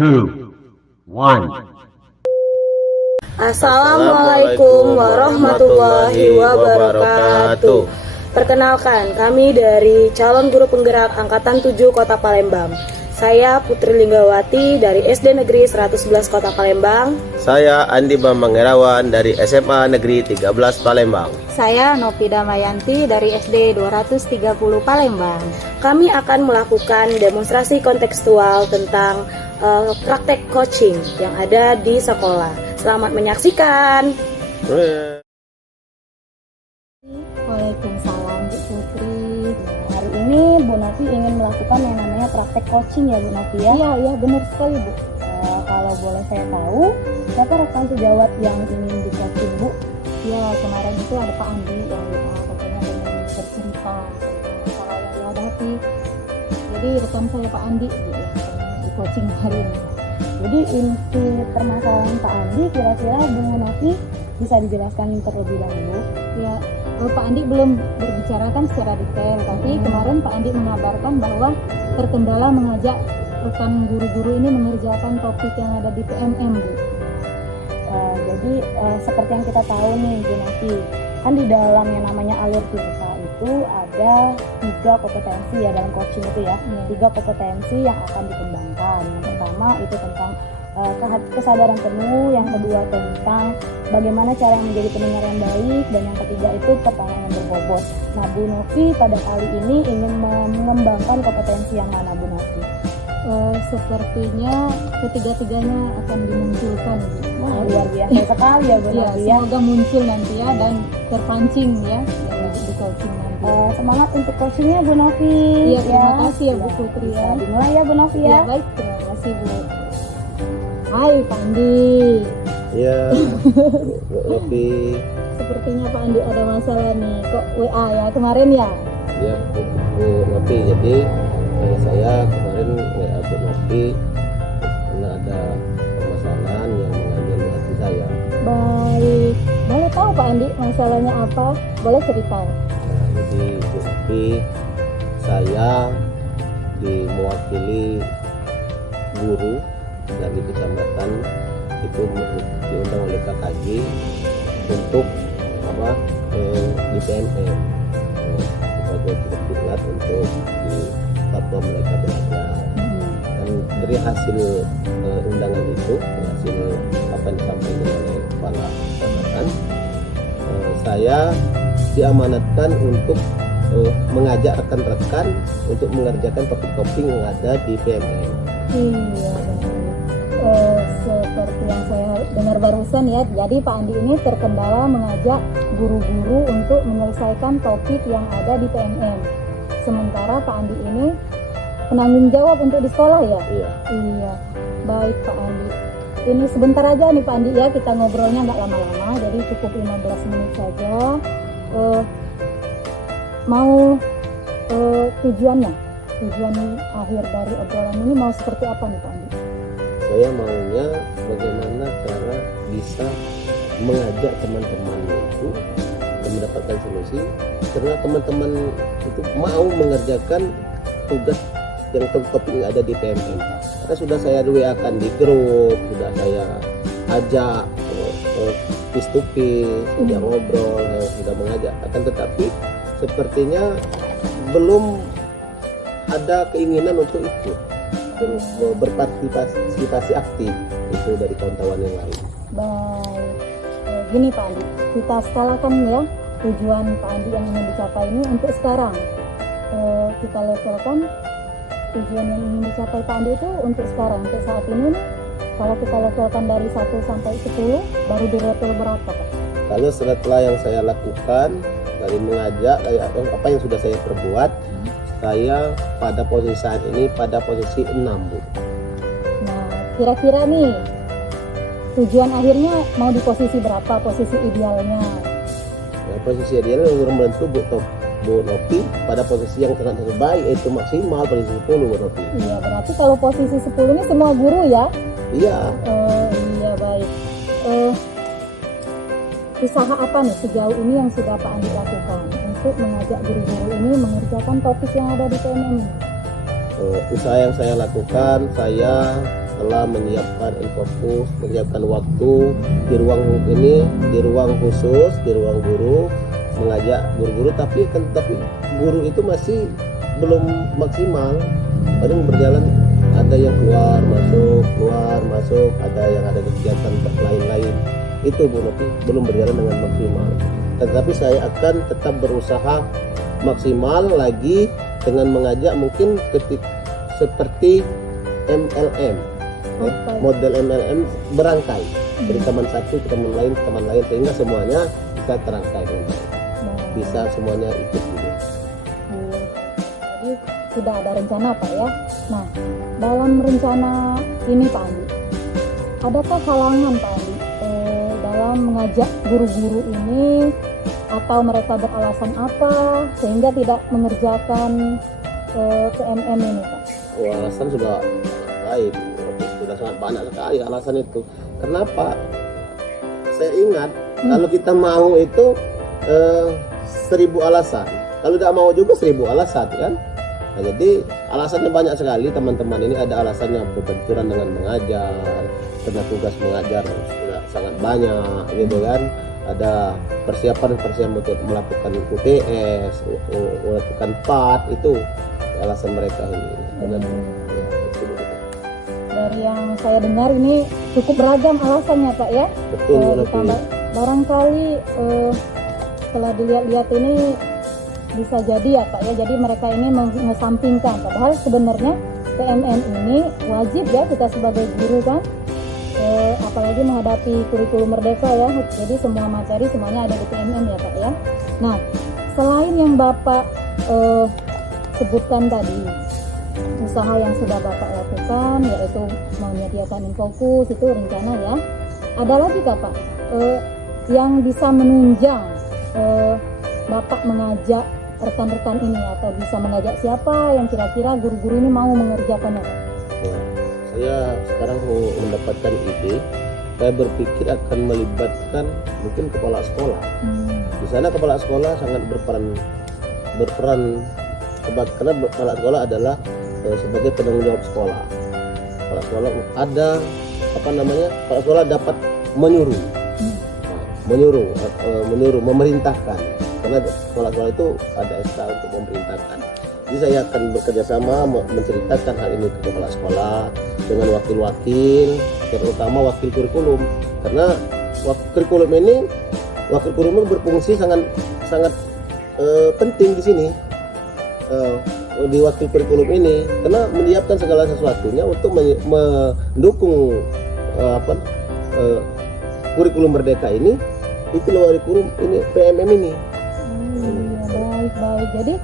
two, one. Assalamualaikum warahmatullahi wabarakatuh. Perkenalkan, kami dari calon guru penggerak Angkatan 7 Kota Palembang. Saya Putri Linggawati dari SD Negeri 111 Kota Palembang. Saya Andi Bambang Herawan dari SMA Negeri 13 Palembang. Saya Nopida Mayanti dari SD 230 Palembang. Kami akan melakukan demonstrasi kontekstual tentang praktek coaching yang ada di sekolah. Selamat menyaksikan. Waalaikumsalam Bu Putri. Hari ini Bu Novi ingin melakukan yang namanya praktek coaching ya Bu Novi ya? Iya benar sekali Bu. Kalau boleh saya tahu, siapa rekan sejawat yang ingin di coaching Bu? Ya kemarin itu ada Pak Andi yang katanya dengan bercerita masalah yang dihadapi. Jadi rekan saya Pak Andi gitu, di coaching hari ini. Jadi inti permasalahan Pak Andi kira-kira Bu Novi bisa dijelaskan terlebih dahulu? Ya, Pak Andi belum berbicarakan secara detail, tapi kemarin Pak Andi mengabarkan bahwa terkendala mengajak rekan guru-guru ini mengerjakan topik yang ada di PMM, Bu. Jadi seperti yang kita tahu nih, Bu Novi, kan di dalam yang namanya alur Tirta itu ada 3 kompetensi ya dalam coaching itu ya, 3 kompetensi yang akan dikembangkan. Yang pertama itu tentang kesadaran penuh, yang kedua tentang bagaimana cara menjadi pendengar yang baik, dan yang ketiga itu pertanyaan yang berbobot. Nah, Bu Novi pada kali ini ingin mengembangkan kompetensi yang mana, Bu Novi? Sepertinya ketiga-tiganya akan dimunculkan. Luar biasa sekali ya Bu Novi ya. Semoga muncul nanti ya dan terpancing ya di coaching nanti. Semangat untuk coachingnya Bu Novi. Iya, terima kasih ya Bu Putri ya. Dimulai ya Bu Novi ya. Ya baik, terima kasih Bu. Hai Pak Andi. Ya, Bu Novi. Sepertinya Pak Andi ada masalah nih. Kok WA ya kemarin ya? Ya, Bu Novi. Jadi saya kemarin WA Bu Novi karena ada permasalahan yang mengambil hati saya. Baik. Boleh tahu Pak Andi masalahnya apa? Boleh cerita. Nah, jadi Bu Novi, saya mewakili guru dari kecamatan itu diundang oleh KKJ untuk di PMM sebagai pengingat untuk di tempat mereka belajar. Dan dari hasil undangan itu, hasil apa yang disampaikan oleh kepala kecamatan, saya diamanatkan untuk mengajak rekan-rekan untuk mengerjakan topik-topik yang ada di PMM. Iya, seperti yang saya dengar barusan ya, jadi Pak Andi ini terkendala mengajak guru-guru untuk menyelesaikan topik yang ada di PMM. Sementara Pak Andi ini penanggung jawab untuk di sekolah ya? Iya. Baik Pak Andi. Ini sebentar aja nih Pak Andi ya, kita ngobrolnya nggak lama-lama, jadi cukup 15 menit saja. Tujuan akhir dari obrolan ini mau seperti apa nih Pak Andi? Saya maunya bagaimana cara bisa mengajak teman-teman itu mendapatkan solusi, karena teman-teman itu mau mengerjakan tugas yang topik yang ada di PMM. Karena sudah saya WA-kan di grup, sudah saya ajak face to face, sudah ngobrol, sudah mengajak. Akan tetapi sepertinya belum ada keinginan untuk ikut berpartisipasi aktif itu dari kawan-kawan yang lain. Baik, gini Pak Andi, kita skalakan ya tujuan Pak Andi yang ingin dicapai ini untuk sekarang. Kita levelkan tujuan yang ingin dicapai Pak Andi itu untuk sekarang, untuk saat ini nih, kalau kita levelkan dari 1 sampai 10 baru di level berapa Pak? Kalau setelah yang saya lakukan dari mengajak apa yang sudah saya perbuat, saya pada posisi saat ini pada posisi 6 Bu. Nah kira-kira nih tujuan akhirnya mau di posisi berapa, posisi idealnya? Nah, posisi idealnya membantu Bu Novi pada posisi yang sangat terbaik, yaitu maksimal posisi 10 Bu Novi. Iya, berarti kalau posisi 10 ini semua guru ya? Iya. Iya baik. Usaha apa nih sejauh ini yang sudah Pak Andi lakukan untuk mengajak guru-guru ini mengerjakan topik yang ada di PMM ini? Usaha yang saya lakukan, saya telah menyiapkan infocus, menyiapkan waktu di ruang ini, di ruang khusus, di ruang guru, mengajak guru-guru, tapi guru itu masih belum maksimal. Kadang berjalan, ada yang keluar masuk, ada yang ada kegiatan lain-lain. Itu Bu Nopi belum berjalan dengan maksimal. Tetapi saya akan tetap berusaha maksimal lagi dengan mengajak mungkin seperti MLM, model MLM berangkai dari teman satu ke teman lain sehingga semuanya bisa terangkai dengan baik. Bisa semuanya ikut gitu. Jadi sudah ada rencana Pak ya. Nah, dalam rencana ini Pak Andi, adakah halangan Pak Andi dalam mengajak guru-guru ini, atau mereka beralasan apa sehingga tidak mengerjakan PMM ini Pak? Alasan sudah lain, sudah sangat banyak sekali alasan itu. Kenapa? Saya ingat kalau kita mau itu 1000 alasan, kalau tidak mau juga 1000 alasan kan. Nah, jadi alasannya banyak sekali teman-teman ini. Ada alasannya berbenturan dengan mengajar, karena tugas mengajar sudah sangat banyak gitu kan. Ada persiapan untuk melakukan UTS, melakukan PAT, itu alasan mereka ini. Dari yang saya dengar ini cukup beragam alasannya Pak ya. Betul. Barangkali setelah dilihat-lihat ini bisa jadi ya Pak ya, jadi mereka ini mengesampingkan, padahal sebenarnya PMM ini wajib ya kita sebagai guru kan, apalagi menghadapi kurikulum merdeka ya, jadi semua materi semuanya ada di PMM ya Pak ya. Nah, selain yang Bapak sebutkan tadi, usaha yang sudah Bapak lakukan yaitu menyediakan infokus, itu rencana ya, ada lagi Pak yang bisa menunjang Bapak mengajak rekan-rekan ini, atau bisa mengajak siapa yang kira-kira guru-guru ini mau mengerjakannya? Nah, saya sekarang mau mendapatkan ide. Saya berpikir akan melibatkan mungkin kepala sekolah. Di sana kepala sekolah sangat berperan karena kepala sekolah adalah sebagai penanggung jawab sekolah. Kepala sekolah kepala sekolah dapat menyuruh, memerintahkan. Karena sekolah-sekolah itu ada SK untuk memerintahkan. Jadi saya akan bekerja sama menceritakan hal ini ke kepala sekolah dengan wakil-wakil, terutama wakil kurikulum. Karena wakil kurikulum berfungsi sangat penting di sini. Di wakil kurikulum ini, karena menyiapkan segala sesuatunya untuk mendukung kurikulum merdeka ini. Itu loh kurikulum ini, PMM ini. Baik. Jadi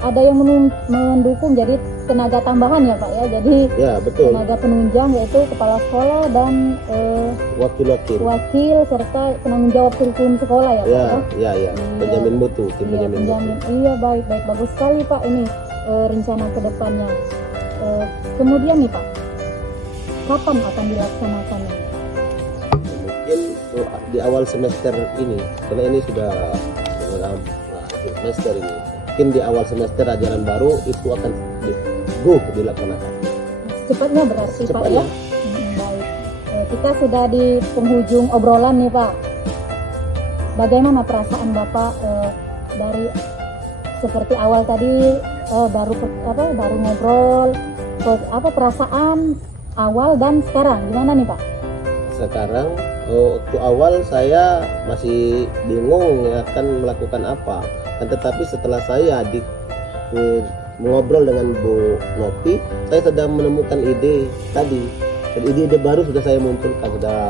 ada yang mendukung, jadi tenaga tambahan ya Pak ya. Jadi ya, betul. Tenaga penunjang yaitu kepala sekolah dan wakil serta penanggung jawab kurikulum sekolah ya Pak. Ya. Penjamin mutu, tim penjamin mutu. Iya, baik, bagus sekali Pak ini rencana kedepannya. Kemudian nih Pak, kapan akan dilaksanakannya? Mungkin di awal semester ini, karena ini sudah semester ini. Mungkin di awal semester ajaran baru itu akan dilaksanakan. Secepatnya berarti Pak ya. Baik. Kita sudah di penghujung obrolan nih Pak. Bagaimana perasaan Bapak dari seperti awal tadi baru ngobrol, perasaan awal dan sekarang gimana nih Pak? Sekarang waktu awal saya masih bingung akan melakukan apa. Tetapi setelah saya mengobrol dengan Bu Nopi, saya sudah menemukan ide tadi. Dan ide baru sudah saya munculkan, sudah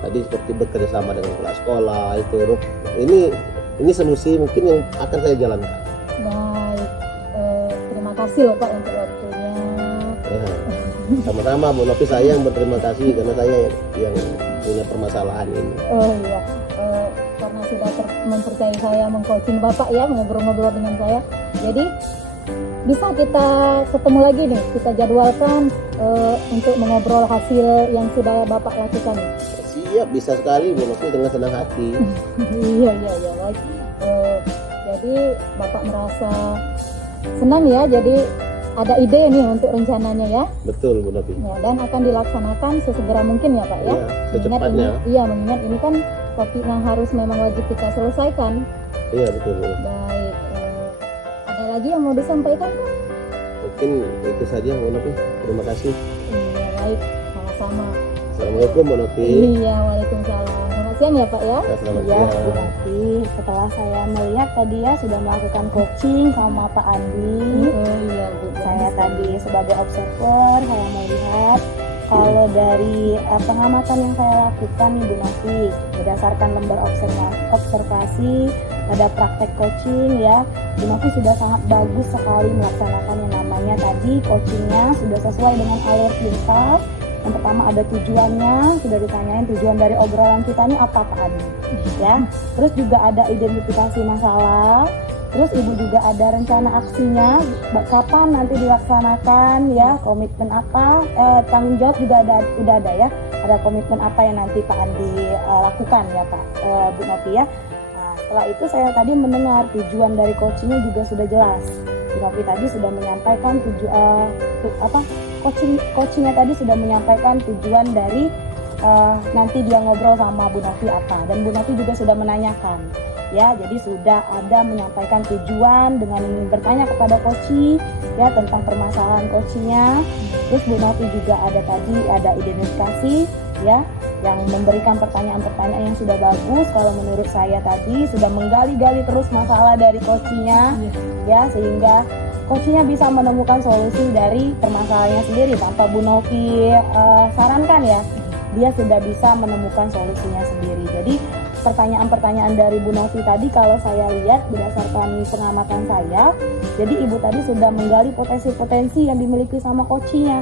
tadi seperti bekerja sama dengan kepala sekolah itu. Ini solusi mungkin yang akan saya jalankan. Baik, terima kasih loh Pak untuk waktunya. Ya, sama-sama Bu Nopi, saya yang berterima kasih karena saya yang punya permasalahan ini. Oh iya, karena sudah mempercayai saya mengcoaching Bapak ya, ngobrol-ngobrol dengan saya. Jadi bisa kita ketemu lagi nih, kita jadwalkan untuk mengobrol hasil yang sudah Bapak lakukan. Siap, bisa sekali Bu Nopi, dengan senang hati. Iya baik. Jadi Bapak merasa senang ya, jadi ada ide nih untuk rencananya ya. Betul Bu Novi. Ya, dan akan dilaksanakan sesegera mungkin ya Pak ya. Ya, secepatnya. Mengingat ini kan topik yang harus memang wajib kita selesaikan. Iya betul Bu. Baik, ada lagi yang mau disampaikan Pak? Mungkin itu saja Bu Novi. Terima kasih. Iya baik, sama-sama. Assalamualaikum Bu Novi. Iya, waalaikumsalam. Selamat siang ya Pak ya. Ya, selamat Ya, Bu siang. Novi, setelah saya melihat tadi ya sudah melakukan coaching sama Pak Andi. Oh iya Bu. Saya tadi sebagai observer, saya melihat kalau dari pengamatan yang saya lakukan nih Bu Novi, berdasarkan lembar observasi pada praktek coaching ya, Bu Novi sudah sangat bagus sekali melaksanakan yang namanya tadi coachingnya sudah sesuai dengan alur prinsip. Yang pertama ada tujuannya, sudah ditanyain tujuan dari obrolan kita ini apa Pak Adi ya. Terus juga ada identifikasi masalah. Terus Ibu juga ada rencana aksinya, kapan nanti dilaksanakan ya, komitmen apa, tanggung jawab juga udah ada ya. Ada komitmen apa yang nanti Pak Andi lakukan ya Pak Bu Novi ya. Nah, setelah itu saya tadi mendengar tujuan dari coachingnya juga sudah jelas. Bu Novi tadi sudah menyampaikan coachingnya tadi sudah menyampaikan tujuan dari nanti dia ngobrol sama Bu Novi apa, dan Bu Novi juga sudah menanyakan ya, jadi sudah ada menyampaikan tujuan dengan bertanya kepada coach ya tentang permasalahan coachingnya. Terus Bu Novi juga ada tadi ada identifikasi ya, yang memberikan pertanyaan-pertanyaan yang sudah bagus. Kalau menurut saya tadi sudah menggali-gali terus masalah dari coachingnya ya, sehingga coachingnya bisa menemukan solusi dari permasalahannya sendiri tanpa Bu Novi sarankan ya, dia sudah bisa menemukan solusinya sendiri. Jadi pertanyaan-pertanyaan dari Bu Novi tadi kalau saya lihat berdasarkan pengamatan saya, jadi Ibu tadi sudah menggali potensi-potensi yang dimiliki sama coachingnya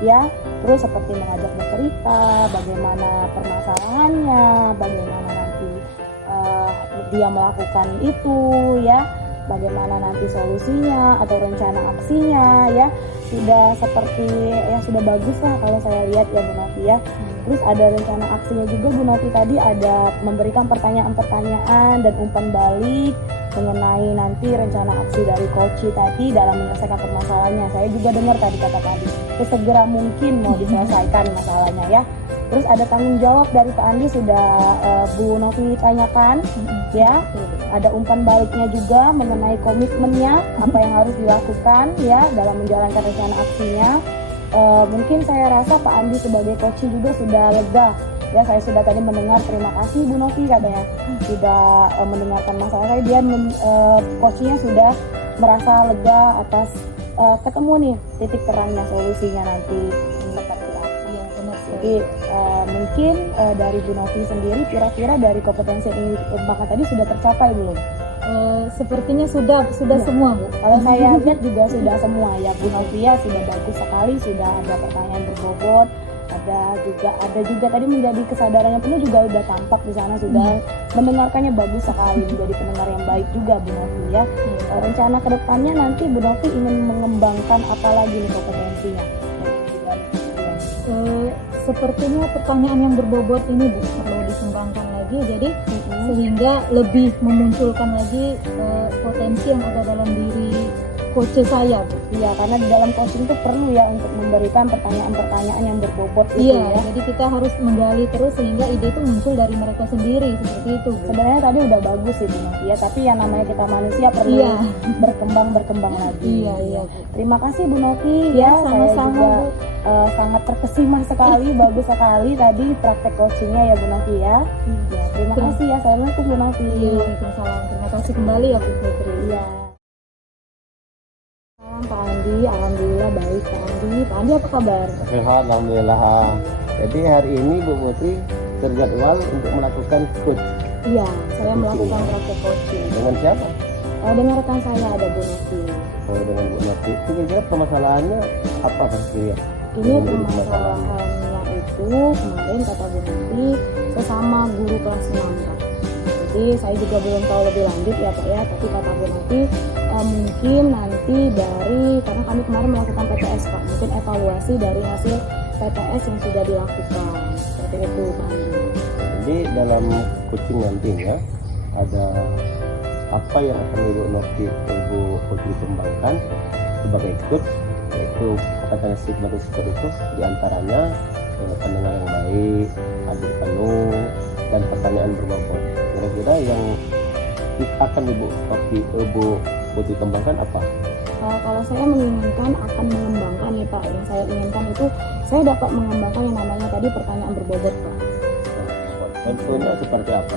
ya. Terus seperti mengajak bercerita, bagaimana permasalahannya, bagaimana nanti dia melakukan itu ya, bagaimana nanti solusinya atau rencana aksinya ya, sudah seperti yang sudah bagus lah kalau saya lihat ya Bu Novi ya. Terus ada rencana aksinya juga Bu Novi tadi ada memberikan pertanyaan-pertanyaan dan umpan balik mengenai nanti rencana aksi dari coach tadi dalam menyelesaikan permasalahannya. Saya juga dengar tadi kata tadi sesegera mungkin mau diselesaikan masalahnya ya. Terus ada tanggung jawab dari Pak Andi sudah Bu Novi tanyakan ya. Ada umpan baliknya juga mengenai komitmennya apa yang harus dilakukan ya dalam menjalankan rencana aksinya. Mungkin saya rasa Pak Andi sebagai coach juga sudah lega ya. Saya sudah tadi mendengar terima kasih Bu Novi katanya sudah mendengarkan masalah saya, dia coachnya sudah merasa lega atas ketemu nih titik terangnya solusinya nanti seperti apa. Iya, benar. Jadi mungkin dari Bu Novi sendiri kira-kira dari kompetensi yang ingin dikembangkan tadi sudah tercapai belum? Sepertinya sudah semua Bu. Kalau saya lihat juga sudah semua ya Bu Novia, sudah bagus sekali, sudah ada pertanyaan berbobot, ada juga tadi menjadi kesadaran yang penuh juga udah tampak di sana, sudah mendengarkannya bagus sekali, menjadi pendengar yang baik juga Bu Novia. Rencana kedepannya nanti Bu Novi ingin mengembangkan apa lagi nih kompetensinya? Sepertinya pertanyaan yang berbobot ini Bu perlu dikembangkan lagi, jadi sehingga lebih memunculkan lagi potensi yang ada dalam diri coach saya Bu. Iya, karena di dalam coaching itu perlu ya untuk memberikan pertanyaan-pertanyaan yang berbobot itu Iya, ya. jadi kita harus menggali terus sehingga ide itu muncul dari mereka sendiri seperti itu Bu. Sebenarnya tadi udah bagus sih Bu Novia, tapi yang namanya kita manusia perlu Iya. berkembang lagi. Iya. Terima kasih Bu Novi Iya, ya, saya sama-sama, juga Bu. sangat terkesima sekali, bagus sekali tadi praktek coachingnya ya Bu Novi ya. Ya, terima kasih ya, assalamualaikum Bu Novi. Iya, waalaikumsalam. Terima kasih kembali ya Bu Putri. Iya. Salam Pak Andi, alhamdulillah baik Pak Andi. Pak Andi apa kabar? Sehat, alhamdulillah. Jadi hari ini Bu Putri terjadwal untuk melakukan coach Iya, saya melakukan praktek coaching. dengan siapa? Dengan rekan saya ada Bu Novi. Dengan Bu Novi. Itu kira-kira permasalahannya apa kan kira? Ini permasalahannya itu kemarin kata Bu Novi sesama guru kelas 6 Pak. Jadi saya juga belum tahu lebih lanjut ya Pak ya, tapi kata Bu Novi mungkin nanti dari, karena kami kemarin melakukan PTS Pak, mungkin evaluasi dari hasil PTS yang sudah dilakukan seperti itu Pak Andi. Jadi dalam coaching nantinya ada apa yang akan Ibu Novi Putri kembangkan sebagai coach untuk katakan stigma itu diantaranya pendengar yang baik, hadir penuh, dan pertanyaan berbobot. Kira-kira yang akan Ibu Putri kembangkan apa? Kalau saya menginginkan akan mengembangkan nih Pak, yang saya inginkan itu saya dapat mengembangkan yang namanya tadi pertanyaan berbobot Pak. Contohnya seperti apa?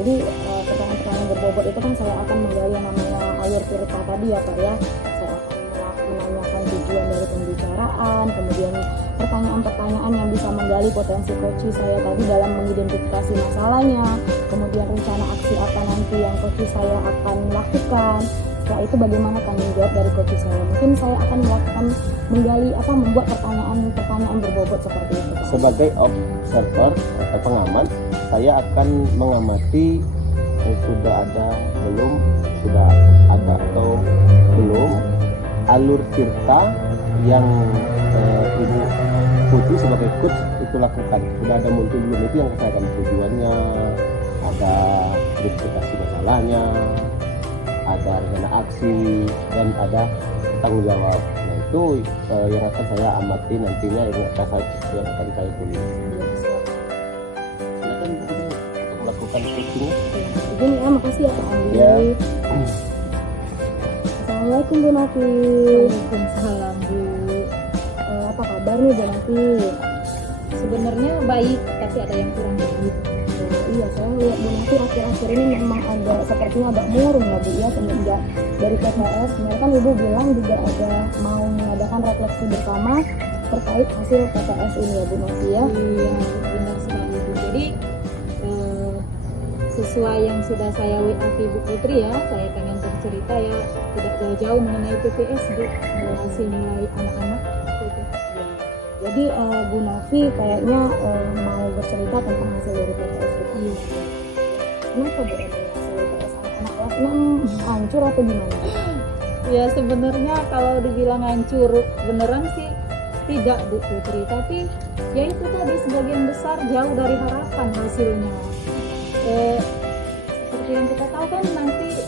Jadi pertanyaan-pertanyaan berbobot itu kan saya akan menggali yang namanya alir cerita tadi ya Pak ya. Saya akan menanyakan tujuan dari pembicaraan, kemudian pertanyaan-pertanyaan yang bisa menggali potensi coach saya tadi dalam mengidentifikasi masalahnya, kemudian rencana aksi apa nanti yang coach saya akan lakukan. Setelah itu bagaimana tanggung jawab dari coach saya. Mungkin saya akan melakukan membuat pertanyaan berbobot seperti itu Pak. Sebagai observer atau pengamat, saya akan mengamati sudah ada atau belum alur cerita yang Ibu Putri sebagai coach itu lakukan. Sudah ada muncul belum, itu yang saya akan tujuannya, ada identifikasi masalahnya, ada rencana aksi, dan ada tanggung jawab. Nah itu yang akan saya amati nantinya, yang akan saya tulis. Silakan Bu, untuk melakukan coaching. Izin ya, makasih ya Pak Andi. Ya. Assalamualaikum Bu Nafi. Waalaikumsalam Bu. Apa kabar nih Bu Nafi? Sebenarnya baik, tapi ada yang kurang baik. Iya, saya lihat Bu Nafi akhir-akhir ini memang sepertinya agak murung ya Bu ya, semenjak dari PTS. Sebenarnya kan Ibu bilang juga ada mau mengadakan refleksi bersama terkait hasil PTS ini ya Bu Nafi ya. Iya, benar sekali Bu. Jadi sesuai yang sudah saya WA Ibu Putri ya, saya pengen bercerita ya tidak jauh-jauh mengenai PTS Bu, hasil nilai anak-anak gitu. Jadi Bu Nafi kayaknya mau bercerita tentang hasil dari PTS itu. Iya. Kenapa Bu hasil PTS anak-anak kelas 6 hancur atau gimana? Ya sebenarnya kalau dibilang hancur beneran sih tidak Bu Putri, tapi ya itu tadi sebagian besar jauh dari harapan hasilnya. Seperti yang kita tahu kan nanti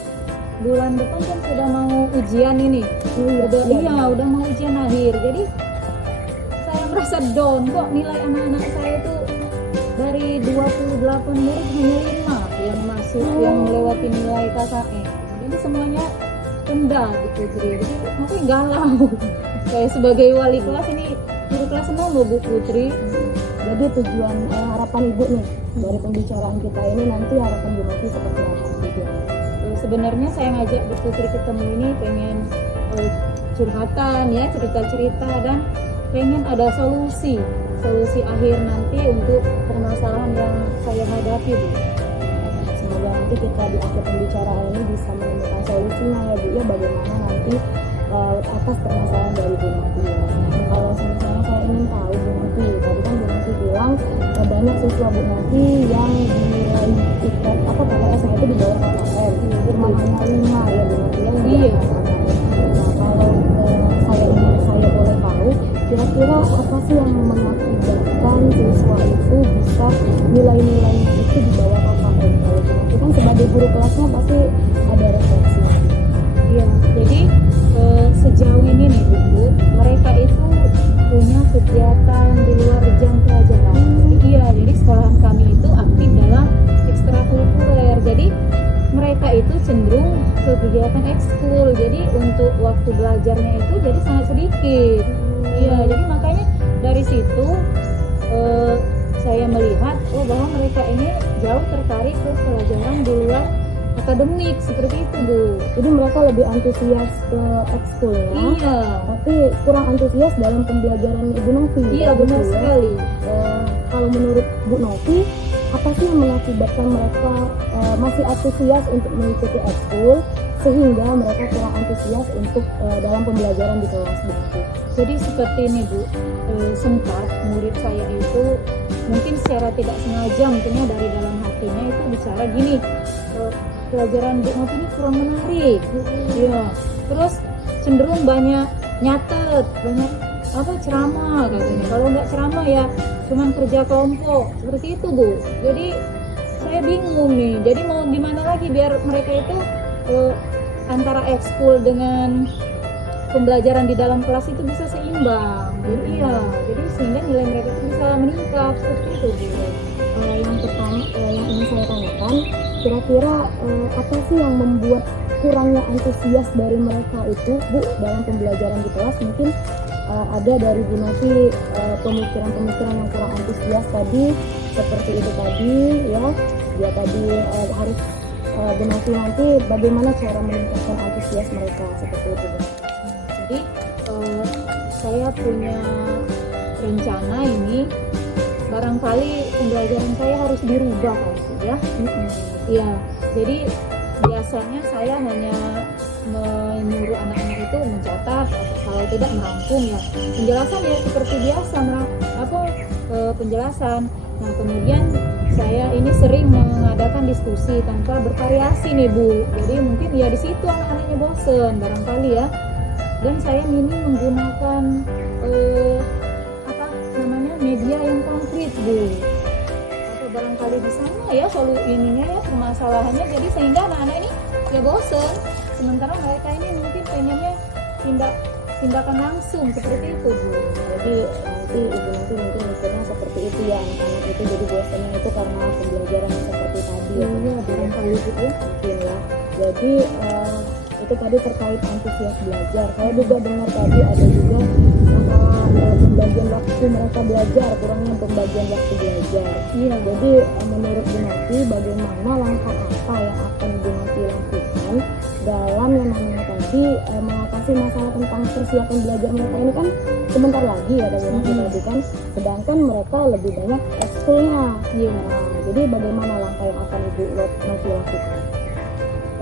bulan depan kan sudah mau ujian ini. Udah mau ujian akhir. Jadi saya merasa down kok, nilai anak-anak saya itu dari 28 murid hanya 5 yang masuk, yang melewati nilai KKM. Jadi semuanya rendah Bu Putri. Jadi makanya galau. Saya sebagai wali kelas ini guru kelas 6 loh Bu Putri. Jadi tujuan harapan Ibu nih dari pembicaraan kita ini, nanti harapan Bu Nafi seperti apa juga? Sebenarnya saya ngajak Bu Putri ketemu ini pengen curhatan ya, cerita-cerita, dan pengen ada solusi akhir nanti untuk permasalahan yang saya hadapi Bu. Semoga nanti kita di akhir pembicaraan ini bisa menemukan solusinya ya Bu ya, bagaimana nanti atas permasalahan dari Bu Nafi ya. Kalau misalnya saya ingin tahu Bu Nafi, tadi kan Bu Nafi bilang banyak siswa Bu Nafi yang diraih tiket PTS itu di bawah KKM, cuma hanya 5 ya Bu Nafi yang di atas KKM. Nah kalau saya boleh tahu, kira-kira apa sih yang mengakibatkan siswa itu bisa nilai-nilainya itu di bawah KKM? Kalau Bu Nafi kan sebagai guru kelasnya pasti ada refleksi. Iya, jadi sejauh ini nih Bu, mereka itu punya kegiatan di luar jam pelajaran. Iya, jadi sekolahan kami itu aktif dalam ekstrakurikuler. Jadi mereka itu cenderung ke kegiatan ekskul. Jadi untuk waktu belajarnya itu jadi sangat sedikit. Iya, jadi makanya dari situ saya melihat bahwa mereka ini jauh tertarik ke pelajaran di luar akademik seperti itu Bu. Jadi mereka lebih antusias ke ekskul ya. Iya. Tapi kurang antusias dalam pembelajaran Ibu Novi. Iya benar sekali. Kalau menurut Bu Novi, apa sih yang mengakibatkan mereka masih antusias untuk mengikuti ekskul sehingga mereka kurang antusias untuk dalam pembelajaran di kelas Bu Novi? Jadi seperti ini Bu, sempat murid saya itu mungkin secara tidak sengaja mungkinnya dari dalam hatinya itu bicara gini, pelajaran Bu Novi ini kurang menarik. Iya. Terus cenderung banyak nyatet, banyak ceramah katanya. Kalau nggak ceramah ya cuman kerja kelompok. Seperti itu Bu. Jadi saya bingung nih. Jadi mau gimana lagi biar mereka itu antara ekskul dengan pembelajaran di dalam kelas itu bisa seimbang. Jadi jadi sehingga nilai mereka itu bisa meningkat seperti itu Bu. Yang pertama yang ingin saya tanyakan, kira-kira apa sih yang membuat kurangnya antusias dari mereka itu Bu dalam pembelajaran di kelas? Mungkin ada dari Bu Novi pemikiran-pemikiran yang kurang antusias tadi, seperti itu tadi ya. Dia tadi harus Bu Novi nanti bagaimana cara meningkatkan antusias mereka seperti itu Bu. Jadi saya punya rencana ini, barangkali pembelajaran saya harus dirubah ya. Iya, jadi biasanya saya hanya menyuruh anak-anak itu mencatat, kalau tidak merangkum ya. Penjelasan ya seperti biasa, penjelasan. Nah kemudian saya ini sering mengadakan diskusi tanpa bervariasi nih Bu. Jadi mungkin ya di situ anak-anaknya bosen barangkali ya. Dan saya ini menggunakan media yang konkret Bu. Atau barangkali di sana ya ininya ya permasalahannya. Jadi sehingga anak-anak ini ya bosen. Sementara mereka ini mungkin pengennya tindakan langsung seperti itu Bu. Jadi nanti Ibu nanti mungkin mikirnya seperti itu ya, anak-anak itu jadi bosannya itu karena pembelajaran yang seperti tadi ya. Iya, barangkali gitu ya. Mungkin ya. Jadi itu tadi terkait antusias belajar. Saya juga dengar tadi ada juga masalah pembagian waktu mereka belajar, kurangnya pembagian waktu belajar. Iya. Jadi menurut Bu Novi, bagaimana langkah apa yang akan Bu Novi lakukan dalam yang namanya tadi mengatasi masalah tentang persiapan belajar mereka ini kan sebentar lagi ya Bu Novi tadi kan, sedangkan mereka lebih banyak ekskulnya. Iya. Jadi bagaimana langkah yang akan Ibu Novi lakukan?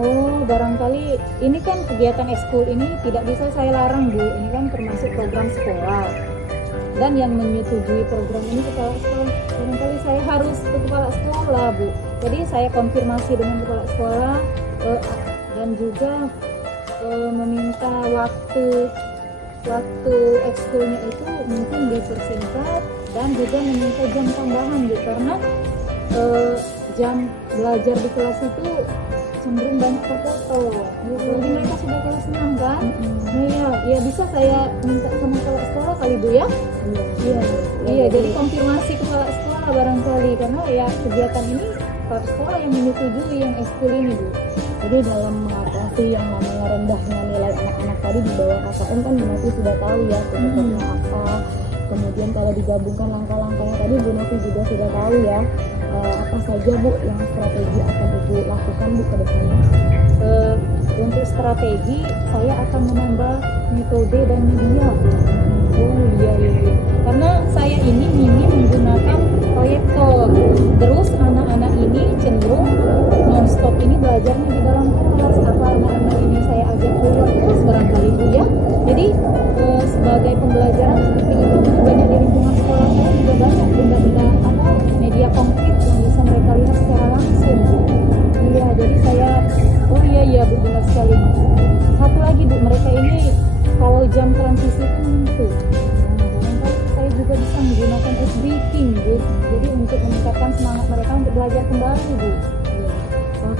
Oh, barangkali ini kan kegiatan ekskul ini tidak bisa saya larang Bu. Ini kan termasuk program sekolah. Dan yang menyetujui program ini kepala sekolah. Barangkali saya harus ke kepala sekolah Bu. Jadi saya konfirmasi dengan kepala sekolah dan juga meminta waktu ekskulnya itu mungkin dipersingkat dan juga meminta jam tambahan Bu, karena jam belajar di kelas itu cenderung banyak terpotong. Jadi mereka sudah kelas 6 kan? Nah ya bisa saya minta sama kepala sekolah kali Bu ya? Iya. Jadi konfirmasi kepala sekolah barangkali, karena ya kegiatan ini kepala sekolah yang menyetujui yang ekskul ini Bu. Jadi dalam mengatasi yang namanya rendahnya nilai anak-anak tadi di bawah KKN kan Bu Novi sudah tahu ya sebetulnya apa. Kemudian kalau digabungkan langkah-langkahnya tadi Bu Novi juga sudah tahu ya apa saja Bu yang strategi akan Ibu lakukan Bu ke depannya. Untuk strategi saya akan menambah metode dan media. Oh iya. Karena saya ini menggunakan proyektor. Terus anak-anak ini cenderung non-stop ini belajarnya di dalam kelas. Apa anak-anak ini saya ajak keluar kelas barangkali Bu ya. Jadi sebagai pembelajaran seperti itu banyak di lingkungan sekolah saya juga banyak benda-benda media konkret yang bisa mereka lihat secara langsung. Iya, jadi saya iya Bu, benar sekali. Satu lagi Bu, mereka ini kalau jam transisi itu menentu. Nah, saya juga bisa menggunakan S-Briefing Bu, jadi untuk meningkatkan semangat mereka untuk belajar kembali Bu.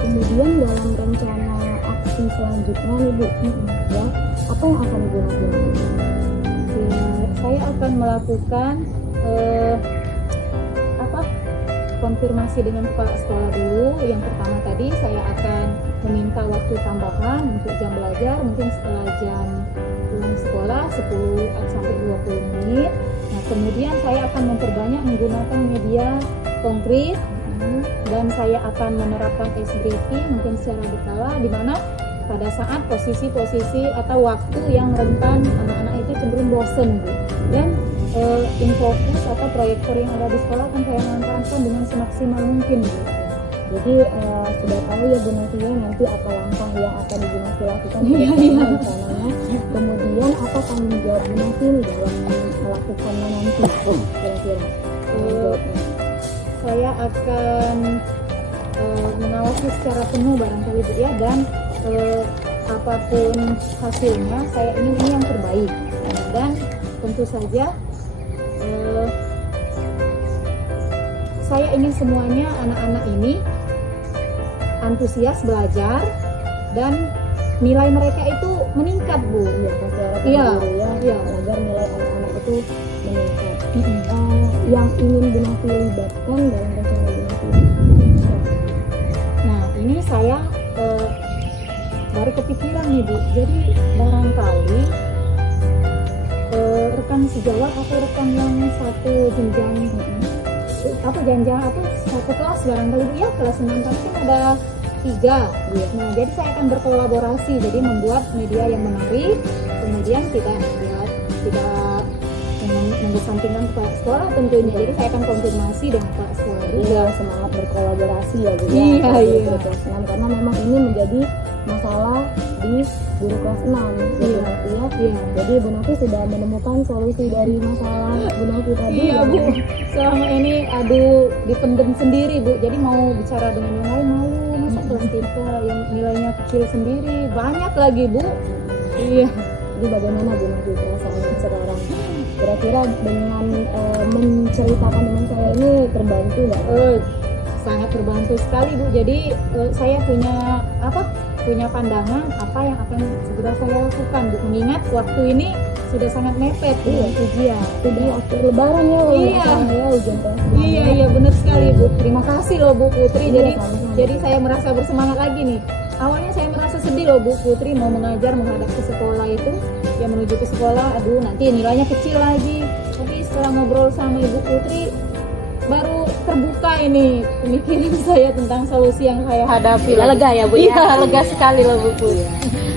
Kemudian dalam rencana aksi selanjutnya nih Bu, ya apa yang akan Ibu lakukan? Saya akan melakukan konfirmasi dengan kepala sekolah dulu. Yang pertama tadi saya akan meminta waktu tambahan untuk jam belajar, mungkin setelah jam pulang sekolah 10 sampai 20 menit. Nah kemudian saya akan memperbanyak menggunakan media konkret dan saya akan menerapkan S-Briefing mungkin secara berkala, di mana pada saat posisi-posisi atau waktu yang rentan anak-anak itu cenderung bosen Bu. Dan infokus atau proyektor yang ada di sekolah akan saya manfaatkan dengan semaksimal mungkin Bu. Jadi sudah tahu ya Bu Novi ya nanti apa langkah yang akan Ibu Novi lakukan rencananya. Kemudian apa tanggung jawab Bu Novi dalam melakukannya nanti kira-kira? Saya akan mengawasi secara penuh barangkali Bu ya, dan apapun hasilnya saya ingin ini yang terbaik. Dan tentu saja saya ingin semuanya anak-anak ini antusias belajar dan nilai mereka itu meningkat Bu. Iya, pasti harapan Iya, guru ya, iya. agar nilai anak-anak itu meningkat. Yang ingin Bu Novi libatkan dalam rencana Bu Novi. Nah ini saya baru kepikiran nih Bu, jadi barangkali rekan sejawat atau rekan yang satu jenjang satu kelas barangkali Bu ya, kelas 6 kan ada 3. Nah jadi saya akan berkolaborasi, jadi membuat media yang menarik, kemudian kita mengesampingkan kepala sekolah tentunya. Jadi saya akan konfirmasi dengan kepala sekolah juga. Iya, semangat berkolaborasi ya Bu ya. Iya, Dari iya. guru kelas 6, karena memang ini menjadi masalah di guru kelas 6 ya Bu Iya. Novi ya. Iya. Jadi Bu Novi sudah menemukan solusi dari masalah Bu Novi tadi. Iya ya, Bu, selama ini dipendem sendiri Bu, jadi mau bicara dengan yang lain malu, masa kelas kita yang nilainya kecil sendiri, banyak lagi Bu. Iya. Jadi bagaimana Bu Novi perasaannya sekarang? Kira-kira dengan menceritakan dengan saya ini terbantu nggak? Sangat terbantu sekali Bu, jadi saya punya pandangan apa yang akan segera saya lakukan Bu, mengingat waktu ini sudah sangat mepet Bu, ujian. Jadi akhir lebaran ya, Iya. ya ujian kelas 6. Iya benar sekali Bu. Terima kasih loh Bu Putri. Iya, Jadi sama-sama. jadi saya merasa bersemangat lagi nih. Awalnya saya merasa sedih loh Bu Putri mau mengajar menghadap ke sekolah itu, ya menuju ke sekolah. Aduh nanti nilainya kecil lagi. Tapi setelah ngobrol sama Ibu Putri baru terbuka ini pemikiran saya tentang solusi yang saya hadapi. Ya, lega ya Bu ya. Iya lega sekali loh Bu Putri.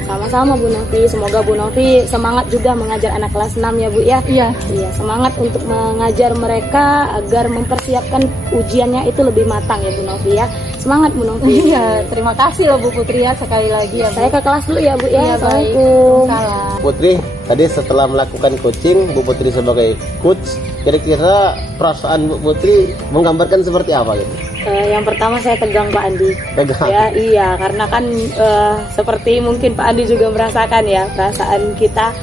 Sama-sama Bu Novi, semoga Bu Novi semangat juga mengajar anak kelas 6 ya Bu ya. Iya. Iya, semangat untuk mengajar mereka agar mempersiapkan ujiannya itu lebih matang ya Bu Novi ya. Semangat Bu Novi. Iya, terima kasih loh Bu Putri ya sekali lagi ya Bu. Saya ke kelas dulu ya Bu ya. Iya, baik. Assalamualaikum. Salam. Putri, tadi setelah melakukan coaching, Bu Putri sebagai coach, kira-kira perasaan Bu Putri menggambarkan seperti apa gitu? Yang pertama saya tegang Pak Andi. Tegang. Ya iya, karena kan seperti mungkin Pak Andi juga merasakan ya perasaan kita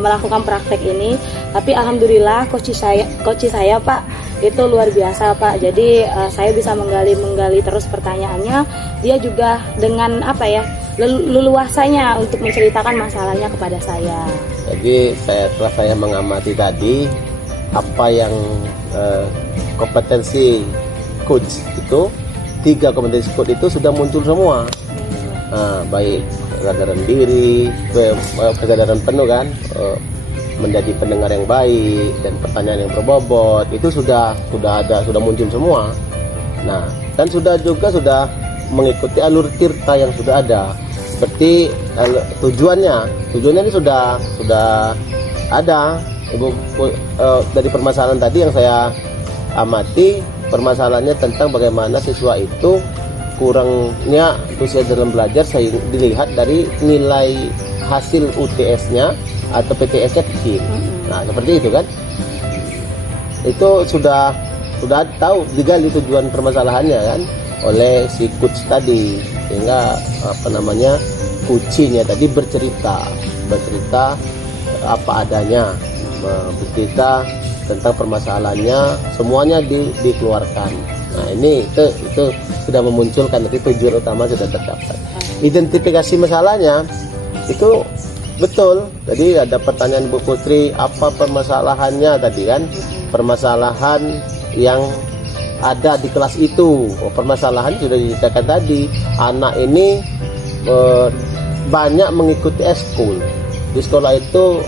melakukan praktek ini. Tapi alhamdulillah coach saya Pak itu luar biasa Pak. Jadi saya bisa menggali terus pertanyaannya. Dia juga dengan leluasanya untuk menceritakan masalahnya kepada saya. Jadi setelah saya mengamati tadi apa yang kompetensi coach itu, 3 kompetensi coach itu sudah muncul semua. Baik kesadaran diri, kesadaran penuh kan, menjadi pendengar yang baik dan pertanyaan yang berbobot itu sudah muncul semua. Nah, dan sudah mengikuti alur tirta yang sudah ada. Seperti tujuannya ini sudah ada. Dari permasalahan tadi yang saya amati, permasalahannya tentang bagaimana siswa itu kurangnya usia dalam belajar saya dilihat dari nilai hasil UTS-nya atau PTS-nya kecil. Nah, seperti itu kan. Itu sudah tahu digali tujuan permasalahannya kan oleh si coach tadi, sehingga coachingnya tadi bercerita apa adanya, bercerita tentang permasalahannya, semuanya dikeluarkan. Nah, ini itu sudah memunculkan, nanti tujuan utama sudah tercapai. Identifikasi masalahnya itu betul. Jadi ada pertanyaan Bu Putri, apa permasalahannya tadi kan? Permasalahan yang ada di kelas itu. Permasalahan sudah diceritakan tadi. Anak ini banyak mengikuti eskul. Di sekolah itu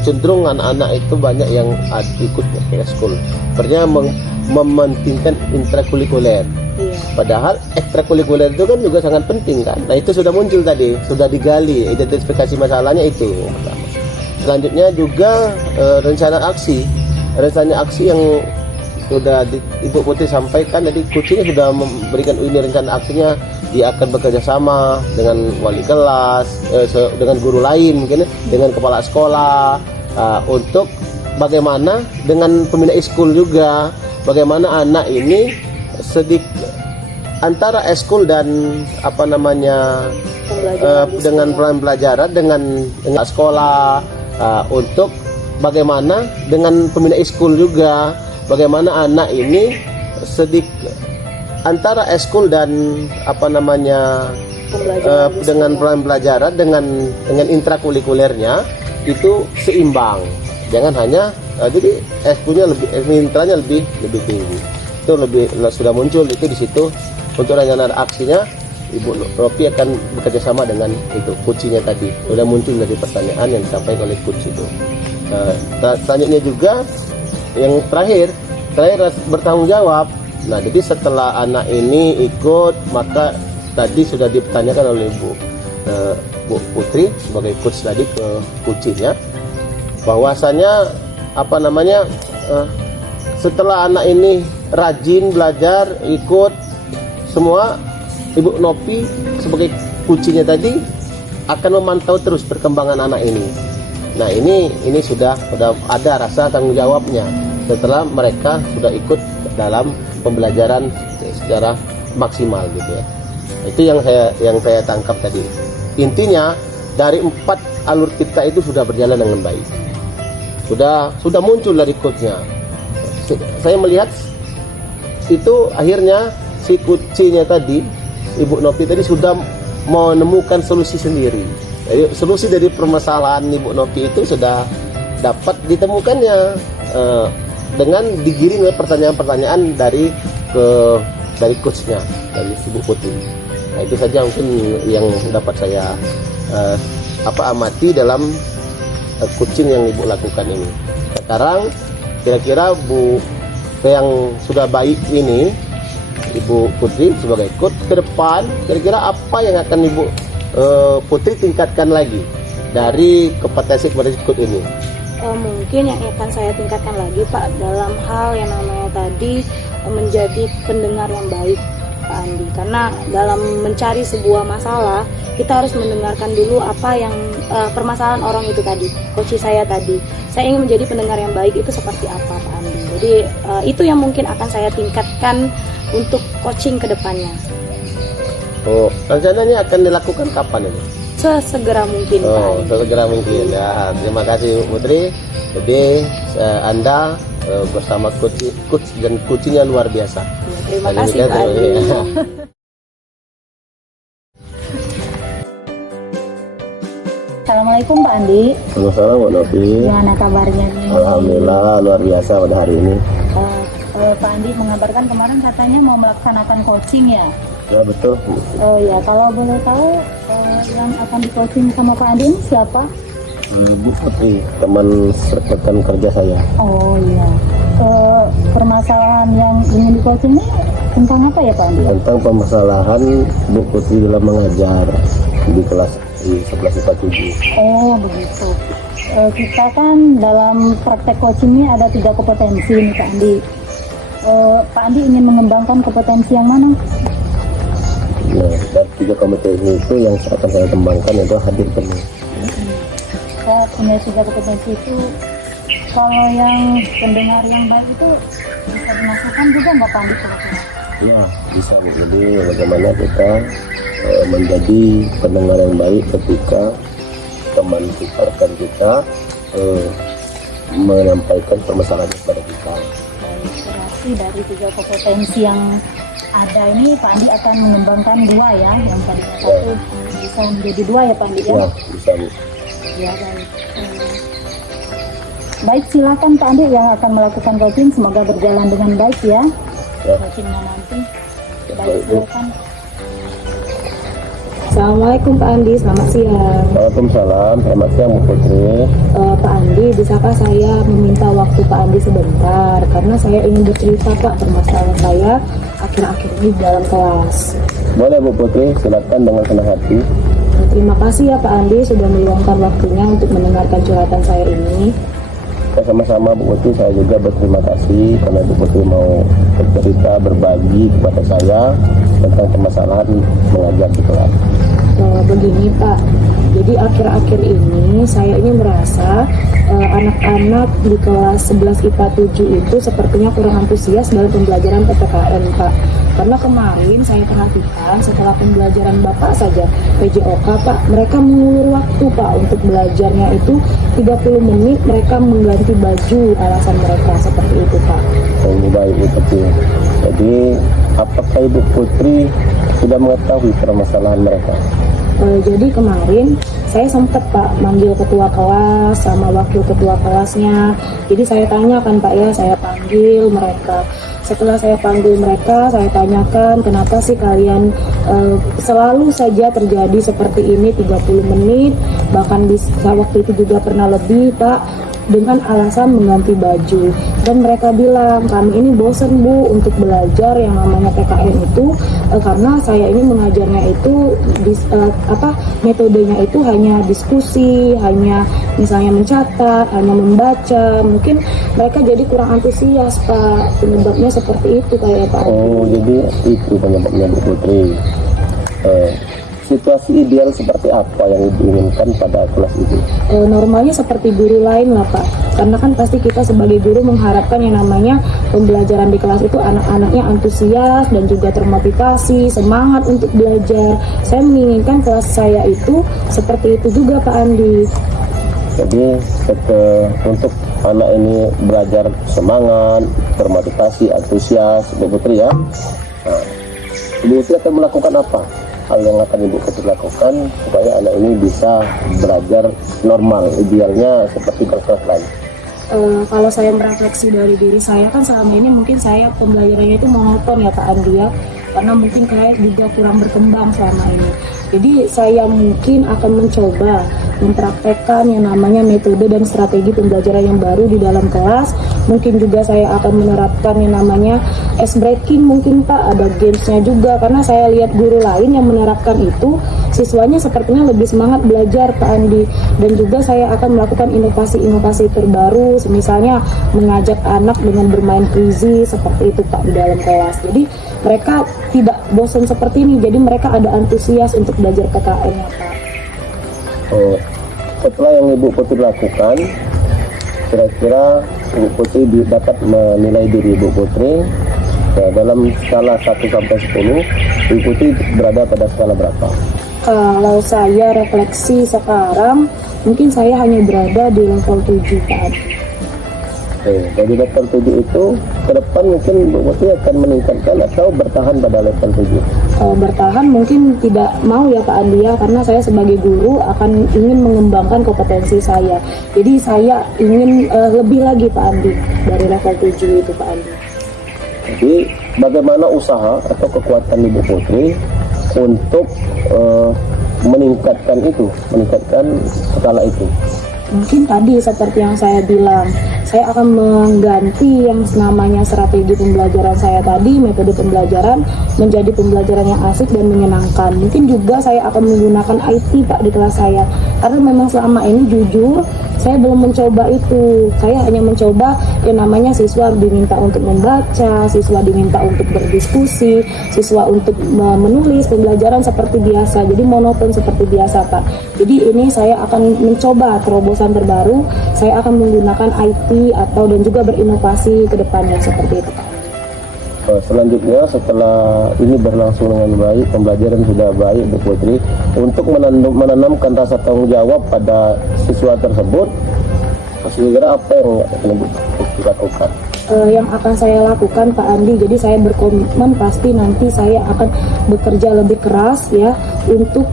cenderung anak-anak itu banyak yang ikut eskul. Sebenarnya mementingkan intrakurikuler. Padahal ekstrakurikuler itu kan juga sangat penting kan. Nah, itu sudah muncul tadi, sudah digali identifikasi masalahnya itu yang pertama. Selanjutnya juga rencana aksi yang sudah Ibu Putri sampaikan. Jadi coachingnya sudah memberikan ini rencana aksinya. Dia akan bekerja sama dengan wali kelas, dengan guru lain mungkin, dengan kepala sekolah, untuk bagaimana dengan pembina eskul juga, bagaimana anak ini antara eskul dan dengan pembelajaran dengan sekolah, untuk bagaimana dengan pembina eskul juga, bagaimana anak ini antara eskul dan pembelajaran dengan pembelajaran dengan intrakurikulernya itu seimbang. Jangan hanya jadi eskulnya lebih, intranya lebih tinggi. Itu sudah muncul itu di situ. Untuk rencana aksinya Ibu Ropi akan bekerja sama dengan itu coachnya tadi. Sudah muncul dari pertanyaan yang disampaikan oleh coach itu. Selanjutnya juga yang terakhir bertanggung jawab. Nah, jadi setelah anak ini ikut, maka tadi sudah dipertanyakan oleh Bu Putri sebagai coach tadi ke coachnya, bahwasanya setelah anak ini rajin belajar, ikut semua, Ibu Nopi sebagai coachnya tadi akan memantau terus perkembangan anak ini. Nah, ini sudah ada rasa tanggung jawabnya setelah mereka sudah ikut dalam pembelajaran secara maksimal gitu ya. Itu yang saya tangkap tadi. Intinya dari 4 alur kita itu sudah berjalan dengan baik. Sudah muncul dari coachnya. Saya melihat itu akhirnya si coachnya tadi, Ibu Nopi tadi sudah menemukan solusi sendiri. Jadi solusi dari permasalahan Ibu Nopi itu sudah dapat ditemukannya dengan digiring oleh pertanyaan-pertanyaan dari coachnya, dari Ibu Putri. Nah, itu saja mungkin yang dapat saya amati dalam coaching yang Ibu lakukan ini. Sekarang kira-kira Bu yang sudah baik ini, Ibu Putri sebagai coach, ke depan kira-kira apa yang akan Ibu Putri tingkatkan lagi dari kompetensi coach ini? Mungkin yang akan saya tingkatkan lagi Pak dalam hal yang namanya tadi menjadi pendengar yang baik Pak Andi, karena dalam mencari sebuah masalah kita harus mendengarkan dulu apa yang permasalahan orang itu tadi, coach saya tadi. Saya ingin menjadi pendengar yang baik itu seperti apa Pak Andi. Jadi itu yang mungkin akan saya tingkatkan untuk coaching ke depannya. Oh, rencananya akan dilakukan kapan ini? Sesegera mungkin Pak Andi. Sesegera mungkin ya. Terima kasih Bu Putri. Jadi Anda bersama coach dan coachingnya luar biasa. Ya, terima kasih Pak Andi. Assalamualaikum Pak Andi. Assalamualaikum Bu Nopi. Gimana kabarnya nih? Alhamdulillah luar biasa pada hari ini. Pak Andi mengabarkan kemarin katanya mau melaksanakan coaching ya? Ya betul. Oh ya, kalau boleh tahu yang akan di coaching sama Pak Andi ini siapa? Bu Putri, teman rekan kerja saya. Oh iya. Permasalahan yang ingin di coaching ini tentang apa ya Pak Andi? Tentang permasalahan Bu Putri dalam mengajar di kelas 11 IPA 7. Oh begitu. Kita kan dalam praktek coaching ini ada 3 kompetensi nih Pak Andi. Pak Andi ingin mengembangkan kompetensi yang mana? Nah, dari 3 kompetensi itu yang akan saya kembangkan itu hadir penuh. Saya punya 3 kompetensi itu. Kalau yang pendengar yang baik itu bisa dimasukkan juga nggak Pak Andi kira-kira? Ya bisa Bu. Jadi bagaimana kita menjadi pendengar yang baik ketika teman kita, rekan kita menyampaikan permasalahan kepada kita. Baik, berarti dari 3 kompetensi yang ada ini Pak Andi akan mengembangkan 2 ya, yang tadi satu bisa menjadi 2 ya Pak Andi ya? Ya bisa Bu. Ya baik. Baik, silakan Pak Andi yang akan melakukan coaching, semoga berjalan dengan baik ya. Ya. Coachingnya nanti. Baik, silakan. Assalamualaikum Pak Andi, selamat siang. Waalaikumsalam, selamat siang Bu Putri. Pak Andi, bisakah saya meminta waktu Pak Andi sebentar? Karena saya ingin bercerita Pak permasalahan saya akhir-akhir ini dalam kelas. Boleh Bu Putri, silakan dengan senang hati. Terima kasih ya Pak Andi sudah meluangkan waktunya untuk mendengarkan curhatan saya ini. Sama-sama Bu Putri, saya juga berterima kasih karena Bu Putri mau bercerita, berbagi kepada saya tentang permasalahan mengajar di kelas. Begini Pak, jadi akhir-akhir ini saya ini merasa anak-anak di kelas 11 IPA 7 itu sepertinya kurang antusias dalam pembelajaran PPKN Pak. Karena kemarin saya perhatikan setelah pembelajaran Bapak saja PJOK Pak, mereka mengulur waktu Pak untuk belajarnya itu 30 menit mereka mengganti baju, alasan mereka seperti itu Pak. Baik Bu Putri. Jadi apakah Ibu Putri sudah mengetahui permasalahan mereka? Jadi kemarin saya sempat Pak manggil ketua kelas sama wakil ketua kelasnya. Jadi saya tanyakan Pak ya, saya panggil mereka. Setelah saya panggil mereka, saya tanyakan kenapa sih kalian selalu saja terjadi seperti ini 30 menit, bahkan waktu itu juga pernah lebih Pak, dengan alasan mengganti baju. Dan mereka bilang kami ini bosen Bu untuk belajar yang namanya PKN itu karena saya ini mengajarnya itu metodenya itu hanya diskusi, hanya misalnya mencatat, hanya membaca. Mungkin mereka jadi kurang antusias Pak, penyebabnya seperti itu kayak Pak. Oh, jadi itu penyebabnya Bu Putri. Situasi ideal seperti apa yang diinginkan pada kelas itu? Normalnya seperti guru lain lah Pak, karena kan pasti kita sebagai guru mengharapkan yang namanya pembelajaran di kelas itu anak-anaknya antusias dan juga termotivasi, semangat untuk belajar. Saya menginginkan kelas saya itu seperti itu juga Pak Andi. Jadi untuk anak ini belajar semangat, termotivasi, antusias, Bu Putri ya. Nah, Ibu Putri akan melakukan apa? Hal yang akan Ibu Putri lakukan supaya anak ini bisa belajar normal, idealnya seperti kelas lain. Kalau saya merefleksi dari diri saya kan selama ini mungkin saya pembelajarannya itu monoton ya Pak Andi ya, karena mungkin saya juga kurang berkembang selama ini. Jadi saya mungkin akan mencoba mempraktekkan yang namanya metode dan strategi pembelajaran yang baru di dalam kelas. Mungkin juga saya akan menerapkan yang namanya ice breaking mungkin Pak, ada gamesnya juga, karena saya lihat guru lain yang menerapkan itu siswanya sepertinya lebih semangat belajar Pak Andi. Dan juga saya akan melakukan inovasi-inovasi terbaru, misalnya mengajak anak dengan bermain quizy seperti itu Pak di dalam kelas. Jadi mereka tidak bosan seperti ini, jadi mereka ada antusias untuk belajar PKN ya Pak. Oh, setelah yang Ibu Putri lakukan, kira-kira Ibu Putri dapat menilai diri Ibu Putri ya, dalam skala 1 sampai 10, Ibu Putri berada pada skala berapa? Kalau saya refleksi sekarang, mungkin saya hanya berada di level 7 Pak. Dari level 7 itu ke depan mungkin Ibu Putri akan meningkatkan atau bertahan pada level 7? Bertahan mungkin tidak mau ya Pak Andi ya, karena saya sebagai guru akan ingin mengembangkan kompetensi saya. Jadi saya ingin lebih lagi Pak Andi dari level 7 itu Pak Andi. Jadi bagaimana usaha atau kekuatan Ibu Putri untuk meningkatkan skala itu? Mungkin tadi seperti yang saya bilang, saya akan mengganti yang namanya strategi pembelajaran saya tadi, metode pembelajaran menjadi pembelajaran yang asik dan menyenangkan. Mungkin juga saya akan menggunakan IT Pak di kelas saya, karena memang selama ini jujur saya belum mencoba itu. Saya hanya mencoba yang namanya siswa diminta untuk membaca, siswa diminta untuk berdiskusi, siswa untuk menulis, pembelajaran seperti biasa, jadi monoton seperti biasa Pak. Jadi ini saya akan mencoba terobosan terbaru, saya akan menggunakan IT atau dan juga berinovasi ke depannya seperti itu Pak. Selanjutnya setelah ini berlangsung dengan baik, pembelajaran sudah baik Bu Putri, untuk menanamkan rasa tanggung jawab pada siswa tersebut, kira-kira apa yang akan Bu Putri lakukan? Yang akan saya lakukan Pak Andi, jadi saya berkomitmen pasti nanti saya akan bekerja lebih keras ya untuk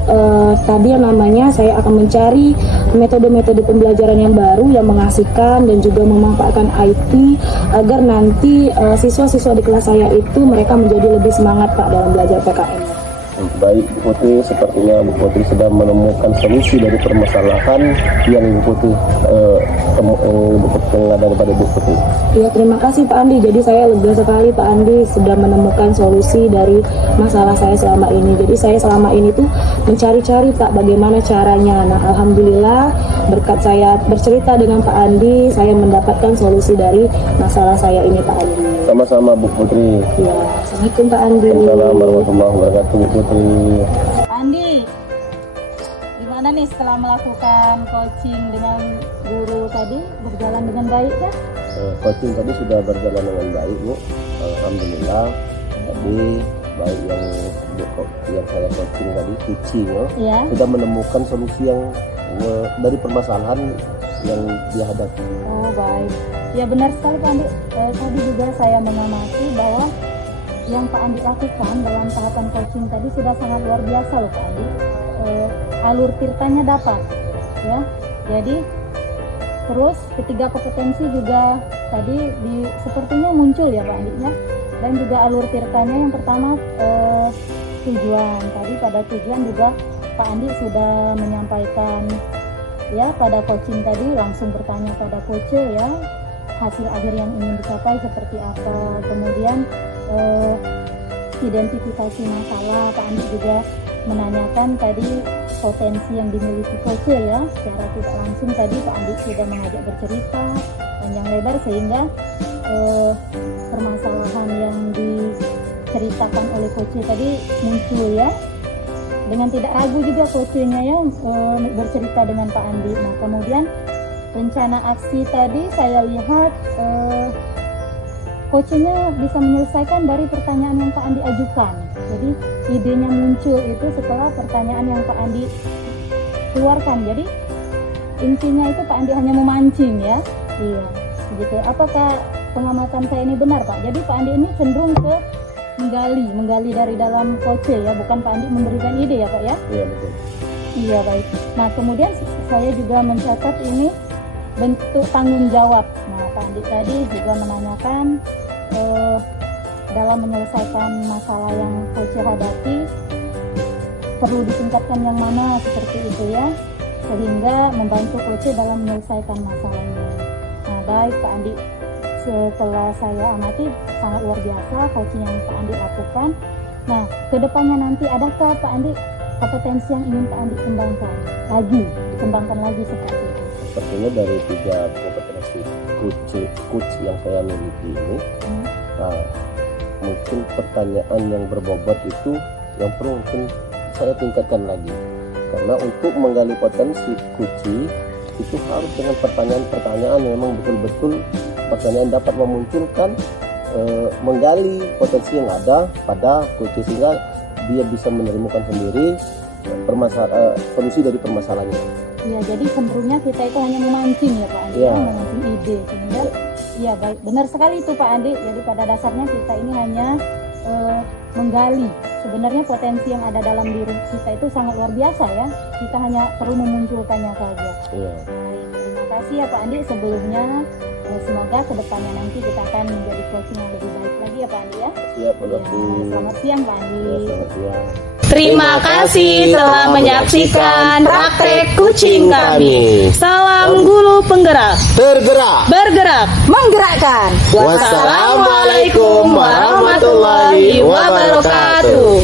tadi yang namanya saya akan mencari metode-metode pembelajaran yang baru yang mengasihkan dan juga memanfaatkan IT agar nanti siswa-siswa di kelas saya itu mereka menjadi lebih semangat Pak dalam belajar PKN. Baik Bu Putri, sepertinya Bu Putri sudah menemukan solusi dari permasalahan yang Ibu Putri ada daripada Bu Putri. Ya, terima kasih Pak Andi. Jadi saya lega sekali Pak Andi sudah menemukan solusi dari masalah saya selama ini. Jadi saya selama ini tuh mencari-cari Pak bagaimana caranya. Nah, alhamdulillah berkat saya bercerita dengan Pak Andi, saya mendapatkan solusi dari masalah saya ini Pak Andi. Sama-sama Bu Putri. Ya, assalamualaikum Pak Andi. Assalamualaikum warahmatullahi wabarakatuh Bu Putri. Andi, gimana nih setelah melakukan coaching dengan guru tadi, berjalan dengan baik kan? Coaching tadi sudah berjalan dengan baik Bu, alhamdulillah. Tadi baik yang saya coaching tadi coaching Ya. sudah menemukan solusi yang dari permasalahan yang dihadapi. Oh baik, ya benar sekali Pak Andi. Tadi juga saya mengamati bahwa yang Pak Andi lakukan dalam tahapan coaching tadi sudah sangat luar biasa loh Pak Andi. Alur tirtanya dapat, ya. Jadi terus ketiga kompetensi juga tadi sepertinya muncul ya Pak Andi ya. Dan juga alur tirtanya yang pertama tujuan. Tadi pada tujuan juga Pak Andi sudah menyampaikan ya pada coaching tadi, langsung bertanya pada coach ya hasil akhir yang ingin dicapai seperti apa. Kemudian identifikasi masalah, Pak Andi juga menanyakan tadi potensi yang dimiliki coach ya. Secara tidak langsung tadi Pak Andi sudah mengajak bercerita panjang lebar sehingga permasalahan yang diceritakan oleh coach tadi muncul ya. Dengan tidak ragu juga coachnya ya bercerita dengan Pak Andi. Nah kemudian rencana aksi tadi saya lihat coachnya bisa menyelesaikan dari pertanyaan yang Pak Andi ajukan. Jadi idenya muncul itu setelah pertanyaan yang Pak Andi keluarkan. Jadi intinya itu Pak Andi hanya memancing ya. Iya, begitu. Apakah pengamatan saya ini benar Pak? Jadi Pak Andi ini cenderung ke menggali dari dalam coach ya, bukan Pak Andi memberikan ide ya Pak ya? Iya betul. Iya baik. Nah kemudian saya juga mencatat ini bentuk tanggung jawab. Nah Pak Andi tadi juga menanyakan dalam menyelesaikan masalah yang coach hadapi perlu ditingkatkan yang mana seperti itu ya, sehingga membantu coach dalam menyelesaikan masalahnya. Nah baik Pak Andi, setelah saya amati sangat luar biasa coaching yang Pak Andi lakukan. Nah kedepannya nanti adakah Pak Andi kompetensi yang ingin Pak Andi dikembangkan lagi seperti itu? Sepertinya dari 3 kompetensi coach yang saya miliki ini, nah, mungkin pertanyaan yang berbobot itu yang perlu mungkin saya tingkatkan lagi, karena untuk menggali potensi coach itu harus dengan pertanyaan-pertanyaan yang memang betul-betul pertanyaan dapat memunculkan menggali potensi yang ada pada coach sehingga dia bisa menemukan sendiri solusi dari permasalahannya. Ya, jadi cenderungnya kita itu hanya memancing ya Pak Andi, memancing ide sehingga ya baik, benar sekali itu Pak Andi. Jadi pada dasarnya kita ini hanya menggali. Sebenarnya potensi yang ada dalam diri kita itu sangat luar biasa ya. Kita hanya perlu memunculkannya saja. Iya. Baik, terima kasih ya Pak Andi sebelumnya. Semoga kedepannya nanti kita akan menjadi coaching yang lebih baik lagi ya Pak Andi ya. Siap, mengerti. Selamat siang Pak Andi. Ya, selamat siang. Terima kasih telah menyaksikan praktek kucing kami. Salam guru penggerak, bergerak, menggerakkan. Wassalamualaikum warahmatullahi wabarakatuh.